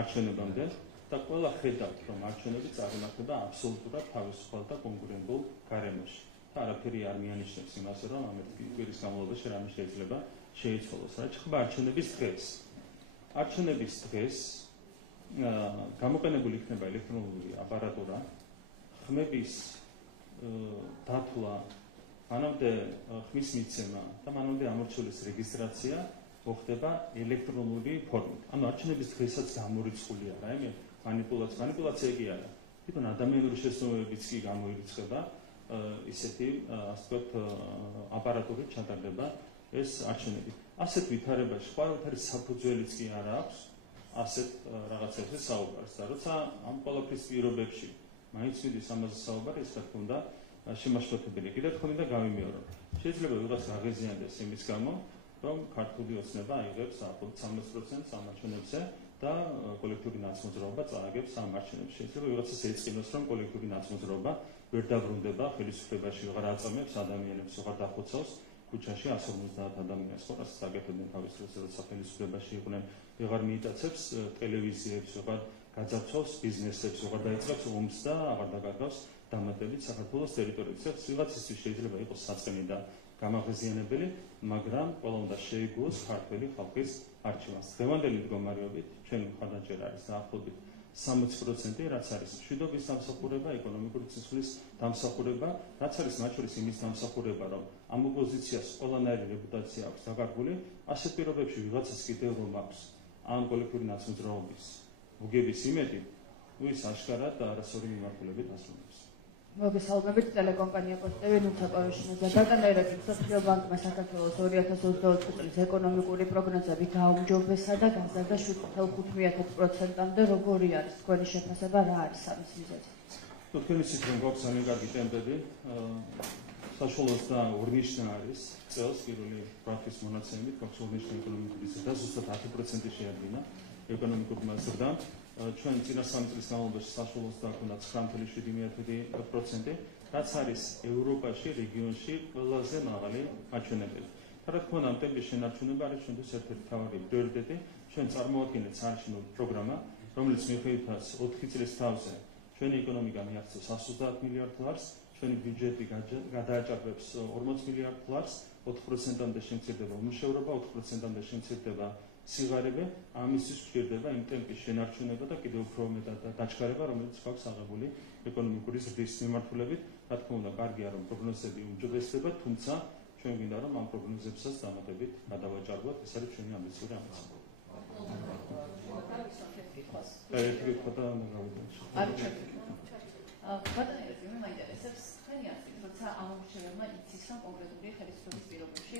არჩევნებამდე და ყველა ხედავთ, რომ არჩევნები წარიმართება აბსოლუტურად თავისუფალ და კონკურენტულ გარემოში. და არაფერი არ მიანიშნებს იმას, რომ ამ კვირის განმავლობაში რამე შეიძლება შეიცვალოს. რაც შეეხება არჩევნების დღეს. არჩევნების დღეს გამოყენებული იქნება ელექტრონული აპარატურა, ხმების დათვლა, მანამდე ხმის მიცემა და მანამდე ამორჩეულის რეგისტრაცია მოხდება ელექტრონული ფორმით. ანუ არჩევნების დღესაც გამორიცხულია რა, იმე манипуляция კი არა. თვითონ ადამიანური შესაძლებლობებიც კი გამოირიცხება ისეთი, ასე ვთქვათ, აპარატურით ჩატარდება ეს არჩევნები. ასეთ ვითარებაში ყოველთვის საფუძველიც კი არ აქვს ასეთ რაღაცებზე საუბარს და როცა ამ ყველაფრის პირობებში მაინც მიდის ამაზე საუბარი, ეს რა თქმა უნდა შემაშფოთებელი. კიდევ თქვენ და გავიმეორო. შეიძლება ვიღაც აღეზიანდეს იმის გამო, რომ ქართული ოცნება აიღებს აბსოლუტ 30% ამ არჩევნებზე და კოლექტიური ნაცმოძრაობა წააგებს ამ არჩევნებში. შეიძლება ვიღაცას ეწყინოს, რომ კოლექტიური ნაცმოძრაობა ვერ დაბრუნდება ხელისუფლებაში, ვეღარ აწამებს ადამიანებს, ვეღარ დახოცავს ქუჩაში 150 ადამიანს, ხო, რასაც აკეთებდნენ თავის დროს, როცა ხელისუფლებაში იყვნენ, ვეღარ მიიტაცებს ტელევიზიებს, ვეღარ გაძარცვავს ბიზნესებს, ვეღარ დაიწყებს ომს და აღარ დაგაგავს დამატებით საქართველოს ტერიტორიაზე. ვიღაცისთვის შეიძლება იყოს საწყენი და გამაღიზიანებელი, მაგრამ ყველა უნდა შეეგუოს ქართველი ხალხის არჩევანს. დღევანდელი მდგომარეობით ჩვენი მხარდაჭერა არის დაახლოებით 60%, რაც არის მშვიდობის დამსახურება, ეკონომიკური წინსვლის დამსახურება, რაც არის მათ შორის იმის დამსახურება, რომ ამ ოპოზიციას ყველანაირი რეპუტაცია აქვს დაკარგული, ასეთ პირობებში ვიღაცას კიდევ რომ აქვს ამ კოლექტიური ნაცმოძრაობის მოგების იმედი, ის აშკარად არასორი მიმართულებით ასრულებს. მოგესალმებით, ტელეკომპანია პოსტები ნუცაკოვიშინაძე. დაკანერების მსოფლიო ბანკმა საქართველოს 2024 წლის ეკონომიკური პროგნოზები გააუმჯობესა და გაზარდა 7.5%-მდე. როგორი არის თქვენი შეფასება, რა არის ამის მიზეზი? თქვენ იცით, რომ გვაქვს ძალიან კარგი ტემპები, საშუალოდ და ორნიშნა არის წელს პირველი პროფის მონაცემებით, გვაქვს ორნიშნა ეკონომიკური ზრდა, ზუსტად 10% შეადგინა ეკონომიკურმა ზრდამ. ჩვენ წინა 3 წლის განმავლობაში საშუალოდ დაგვნა 9.7%, რაც არის ევროპაში, რეგიონში ყველაზე მაღალი მაჩვენებელი. რა თქმა უნდა, ამ ტემპის შენარჩუნება არის ჩვენთვის ერთ-ერთი მთავარი პრიორიტეტი. ჩვენ წარმოადგენთ საარჩევნო პროგრამა, რომელიც მიუხედავად 4 წლის თავზე ჩვენი ეკონომიკა მიაღწევს 130 მილიარდ დოლარს, ჩვენი ბიუჯეტი გადააჭარბებს 40 მილიარდ დოლარს, 4%-მდე შემცირდება უმუშევრობა, 4%-მდე შემცირდება სიღარიბე, ამისთვის გვჭირდება იმ ტემპის შენარჩუნება და კიდევ უფრო მეტად დაჩქარება, რომელიც გვაქვს აღებული ეკონომიკური ზრდის მიმართულებით. რა თქმა უნდა, კარგია, რომ პროგნოზები უმჯობესდება, თუმცა ჩვენ გვინდა, რომ ამ პროგნოზებსაც დამატებით გადავაჭარბოთ, ეს არის ჩვენი ამბიციური ამბიცია. ერთი კითხვა და ბატონო, მე მაინტერესებს თქვენი აზრით, როცა ამორჩეველმა იცის, რომ კონკრეტული ხელისუფლების პირობებში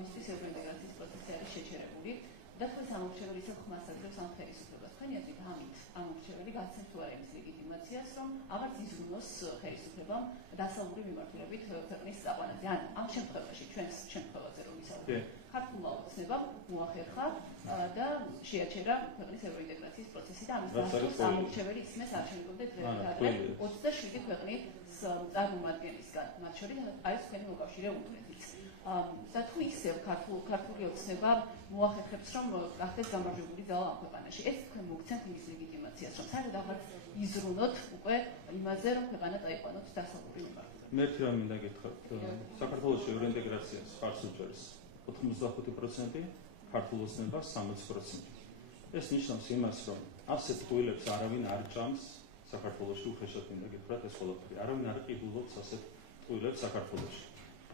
მისთვის ევროინტეგრაციის პროცესი არის შეჩერებული და თქვენ ამორჩეველი ისევ ხმას აძლევს ამ ხელისუფლებას. თქვენი აზრით, ამით ამორჩეველი გაცემს თუ არა იმის ლეგიტიმაციას, რომ აღარც იზრუნოს ხელისუფლებამ დასავლური მიმართულებით ქვეყნის წაყვანაზე. ან ამ შემთხვევაში, ჩვენს შემთხვევაზე რომ ვისაუბრებთ, ქართულმა ოცნებამ მოახერხა და შეაჩერა ქვეყნის ევროინტეგრაციის პროცესი და ამის დასაწყისს ამორჩეველი ისმეს არჩევნებამდე დღეადრე 27 ქვეყნის წარმომადგენლისგან, მათ შორის არის თქვენი მოკავშირე უნგრეთიც. და თუ ისევ ქართული ოცნება მოახერხებს, რომ გახდეს გამარჯვებული ძალა ამ ქვეყანაში, ეს თქვენ მოგცემთ იმის ლეგიტიმაციას, რომ საერთოდ აღარ იზრუნოთ უკვე იმაზე, რომ ქვეყანა დაიყვანოთ დასავლური მიმართულებით. მე ერთი რამ მინდა გითხრათ, საქართველოში ევროინტეგრაციას ხარს უჭერს 85%, ქართულ ოცნებას 60%. ეს ნიშნავს იმას, რომ ასეთ ტყუილებს არავინ არ ჭამს საქართველოში, უხეშად მინდა გითხრათ ეს ყველაფერი. არავინ არ ყიდულობს ასეთ ტყუილებს საქართველოში.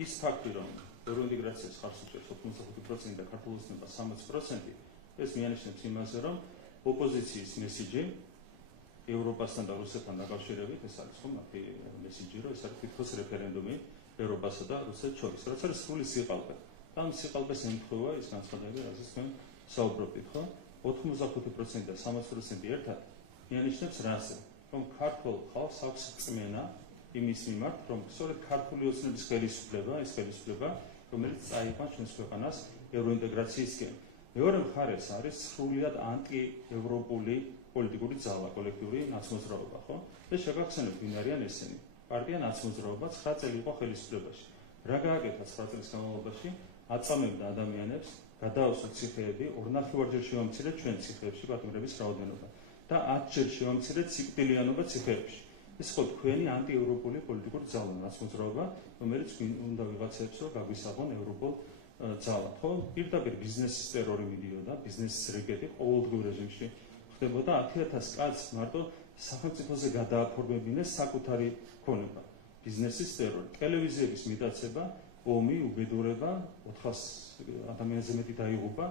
ის ფაქტი, რომ ევროინტეგრაციას ხარს უჭერს 85% და ქართულ ოცნებას 60%, ეს მიანიშნებს იმაზე, რომ ოპოზიციის მესიჯი ევროპასთან და რუსეთთან დაკავშირებით, ეს არის ხომ მათი მესიჯი, რომ ეს არის თითქოს რეფერენდუმი ევროპასა და რუსეთს შორის, რაც არის სრული სიყალბე. და ამ სიყალბეს ემთხვევა ის განცხადებები, რაზეც თქვენ საუბრობთ, ხო? 85% და 60% ერთად მიანიშნებს რაზე, რომ ქართულ ხალხს აქვს წმენა იმის მიმართ, რომ სწორედ ქართული ოცნების ხელისუფლება, ეს ხელისუფლება, რომელიც წაიყვანს ჩვენს ქვეყანას ევროინტეგრაციისკენ. მეორე მხარეს არის სრულიად ანტიევროპული პოლიტიკური ძალა, კოლექტიური ნაცმოძრაობა, ხო? და შეგახსენებთ, ვინ არიან ესენი. პარტია ნაცმოძრაობა 9 წელი იყო ხელისუფლებაში. რა გააკეთა 9 წლის განმავლობაში? აწამებდა ადამიანებს, გადააუსვა ციხეები, 2.5-ჯერ შევამცირეთ ჩვენ ციხეებში პატიმრების რაოდენობა და 10 ჯერ შევამცირეთ სიკვდილიანობა ციხეებში. ეს ხო თქვენი ანტიევროპული პოლიტიკური ძალა, ნაცმოძრაობა, რომელიც უნდა ვიღაცებს, რომ გაგვისაღონ ევროპულ ძალად, ხო? პირდაპირ ბიზნესის ტერორი მიდიოდა, ბიზნესის რეკეტი ყოველდღიურ რეჟიმში ხდებოდა 10,000 კაცს მარტო სახელმწიფოზე გადააფორმებინეს საკუთარი ქონება. ბიზნესის ტერორი, ტელევიზიების მიტაცება, ომი, უბედურება, 400 ადამიანზე მეტი დაიღუპა,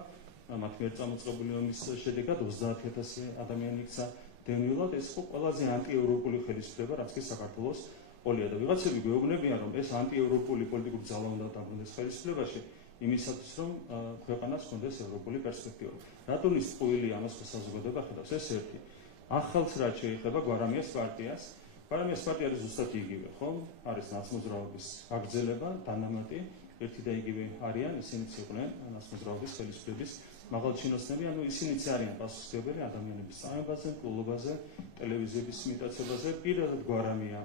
მათ მიერ წამოწყებული ომის შედეგად 30,000 ადამიანი იქცა დევნილად, ეს ხო ყველაზე ანტიევროპული ხელისუფლება, რაც კი საქართველოს ყოლია და ვიღაცები გვეუბნებიან, რომ ეს ანტიევროპული პოლიტიკური ძალა უნდა დაბრუნდეს ხელისუფლებაში, იმისათვის, რომ ქვეყანას ჰქონდეს ევროპული პერსპექტივა. რატომ ის ტყუილი ამას საზოგადოება ხედავს? ეს ერთი. ახალს რაც შეეხება გვარამიას პარტიას, გვარამიას პარტია არის ზუსტად იგივე, ხო? არის ნაცმოძრაობის გაგრძელება, დანამატი, ერთი და იგივე არიან, ისინიც იყვნენ ნაცმოძრაობის ხელისუფლების მაღალჩინოსნები, ანუ ისინიც არიან პასუხისმგებელი ადამიანების წამებაზე, კლუბობაზე, ტელევიზიების იმიტაციებაზე, პირადად გვარამია,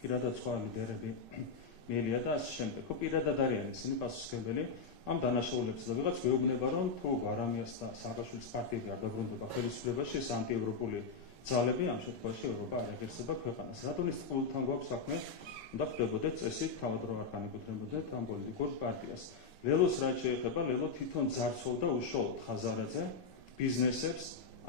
პირადად სხვა ლიდერები, მელია და ასე შემდეგ. ხო, პირადად არიან ისინი პასუხისმგებელი ამ დანაშაულებს და ვიღაც გვეუბნება, რომ თუ გვარამიას და სააკაშვილის პარტიები არ დაბრუნდება ხელისუფლებაში, ეს ანტიევროპული ძალები ამ შემთხვევაში ევროპა არ ეგერსება ქვეყანას. რატომ ის ყოველთან გვაქვს საქმე? უნდა ხდებოდეთ წესით, თავად რო არ განეკუთვნებოდეთ ამ პოლიტიკურ პარტიას. ლელოს რაც შეეხება, ლელო თვითონ ძარცვავდა უშუალოდ ხაზარაძე ბიზნესებს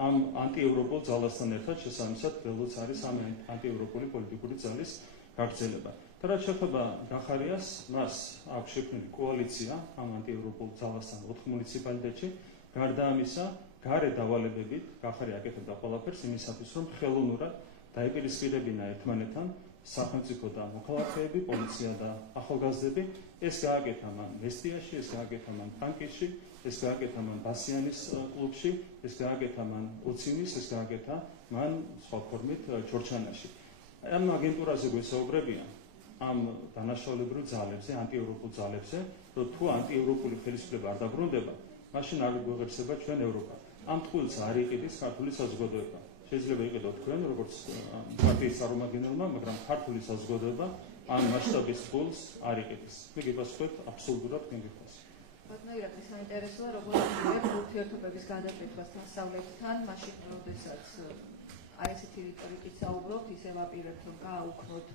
ამ ანტიევროპულ ძალასთან ერთად, შესაბამისად ლელოც არის ამ ანტიევროპული პოლიტიკური ძალის გაგრძელება. და რაც შეეხება გახარიას, მას აქვს შექმნილი კოალიცია ამ ანტიევროპულ ძალასთან 4 მუნიციპალიტეტში, გარდა ამისა, გარე დავალებებით გახარია აკეთებდა ყველაფერს იმისათვის, რომ ხელოვნურად დაეპირისპირებინა ერთმანეთთან სახელმწიფო და მოქალაქეები, პოლიცია და ახალგაზრდები. ეს გააკეთა მან მესტიაში, ეს გააკეთა მან ფანკისში, ეს გააკეთა მან ბასიანის კლუბში, ეს გააკეთა მან ოცინის, ეს გააკეთა მან სხვა ფორმით ჩორჩანაში. ამ აგენტურაზე გვესაუბრებიან ამ დანაშაულებრივ ძალებზე, ანტიევროპულ ძალებზე, რომ თუ ანტიევროპული ხელისუფლება არ დაბრუნდება, მაშინ არ გვეღებსება ჩვენ ევროპა. ამ ტყუილს არ იყიდის ქართული საზოგადოება. შეიძლება იყიდოთ თქვენ, როგორც პარტიის წარმომადგენელმა, მაგრამ ქართული საზოგადოება ამ მასშტაბის ტყუილს არ იყიდის. მე გიპასუხებთ აბსოლუტურად გენგიფას. ბატონო ირაკლი, საინტერესოა, როგორც ვიღებ ურთიერთობების გადაწყვეტას დასავლეთთან, მაშინ როდესაც აი ესეთი რიტორიკით საუბრობთ, ისევ აპირებთ, რომ გააუქმოთ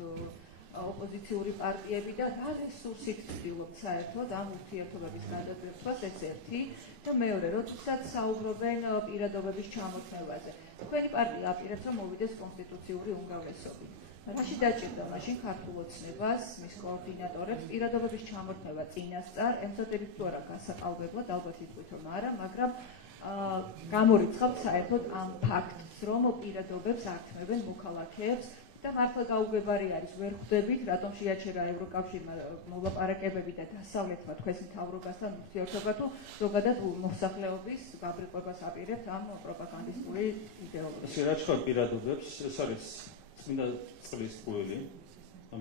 ოპოზიციური პარტიები და რა რესურსით ცდილობთ საერთოდ ამ ურთიერთობების გადაწყვეტას, ეს ერთი და მეორე, როდესაც საუბრობენ პირადობების ჩამოთმევაზე. თქვენი პარტია აპირებს, რომ მოვიდეს კონსტიტუციური უმრავლესობით. მაშინ დაჭირდა მაშინ ქართულ ოცნებას, მის კოორდინატორებს პირადობების ჩამორთმევა წინასწარ, ემზადებით თუ არა გასაყალბებლად, ალბათ იტყვით რომ არა, მაგრამ გამორიცხავთ საერთოდ ამ ფაქტს, რომ პირადობებს ართმევენ მოქალაქეებს და მართლა გაუგებარი არის, ვერ ხვდებით, რატომ შეაჩერა ევროკავშირმა მოლაპარაკებები და დასავლეთმა თქვენს მთავრობასთან ურთიერთობა თუ ზოგადად მოსახლეობის გაბრიყვებას აპირებთ ამ პროპაგანდისტული იდეოლოგიით. ეს რა თქვა პირადობებს, ეს არის წმინდა წყლის ტყუილი,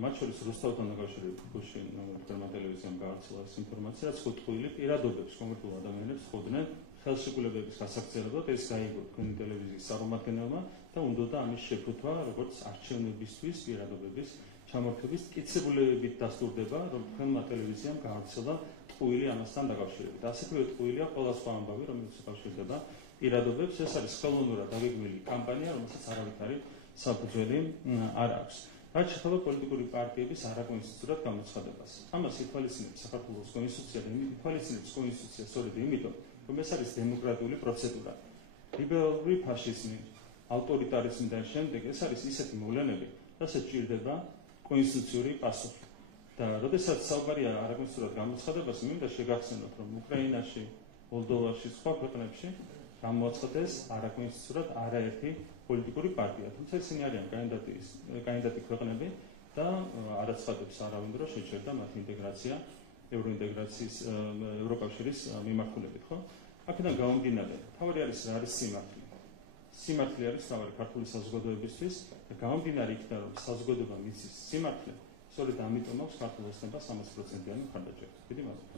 მათ შორის რუსთავთან დაკავშირებით გუშინ თქვენმა ტელევიზიამ გავრცელა ეს ინფორმაცია, რაც ტყუილი პირადობებს კონკრეტულ ადამიანებს ხვდნენ ხელშეკრულებების გასაგრძელებლად, ეს გაიგო თქვენი ტელევიზიის წარმომადგენელმა და უნდოდა ამის შეფუთვა, როგორც არჩევნებისთვის პირადობების ჩამორთმების მტკიცებულებებით დასტურდება, რომ თქვენმა ტელევიზიამ გავრცელა ტყუილი ამასთან დაკავშირებით. ასეთივე ტყუილია ყველა სხვა ამბავი, რომელიც უკავშირდება პირადობებს, ეს არის ხელოვნურად დაგეგმილი კამპანია, რომელსაც არავითარი საფუძველი არ აქვს. რაც შეეხება პოლიტიკური პარტიების არაკონსტიტუციურად გამოცხადებას. ამას ითვალისწინებს საქართველოს კონსტიტუცია და ითვალისწინებს კონსტიტუცია სწორედ იმიტომ, რომ ეს არის დემოკრატიული პროცედურა. ლიბერალური ფაშიზმი, ავტორიტარიზმი და შემდეგ ეს არის ისეთი მოვლენები, რასაც ჭირდება კონსტიტუციური პასუხი. და როდესაც საუბარია არაკონსტიტუციურად გამოცხადებას, მინდა შეგახსენოთ, რომ უკრაინაში, მოლდოვაში, სხვა ქვეყნებში გამოაცხადეს არაკონსტიტუციურად არაერთი პოლიტიკური პარტია. თუმცა ისინი არიან კანდიდატი ქვეყნები და არაცხადებს არავინ, რომ შეჩერდა მათი ინტეგრაცია ევროინტეგრაციის ევროკავშირის მიმართულებით, ხო? აქედან გამომდინარე, თავი არის რა არის სიმართლე. სიმართლე არის თავი ქართული საზოგადოებისთვის და გამომდინარე იქიდან, რომ საზოგადოება მიცის სიმართლე, სწორედ ამიტომ აქვს ქართულ ოცნებას 100%-იანი მხარდაჭერა. დიდი მადლობა.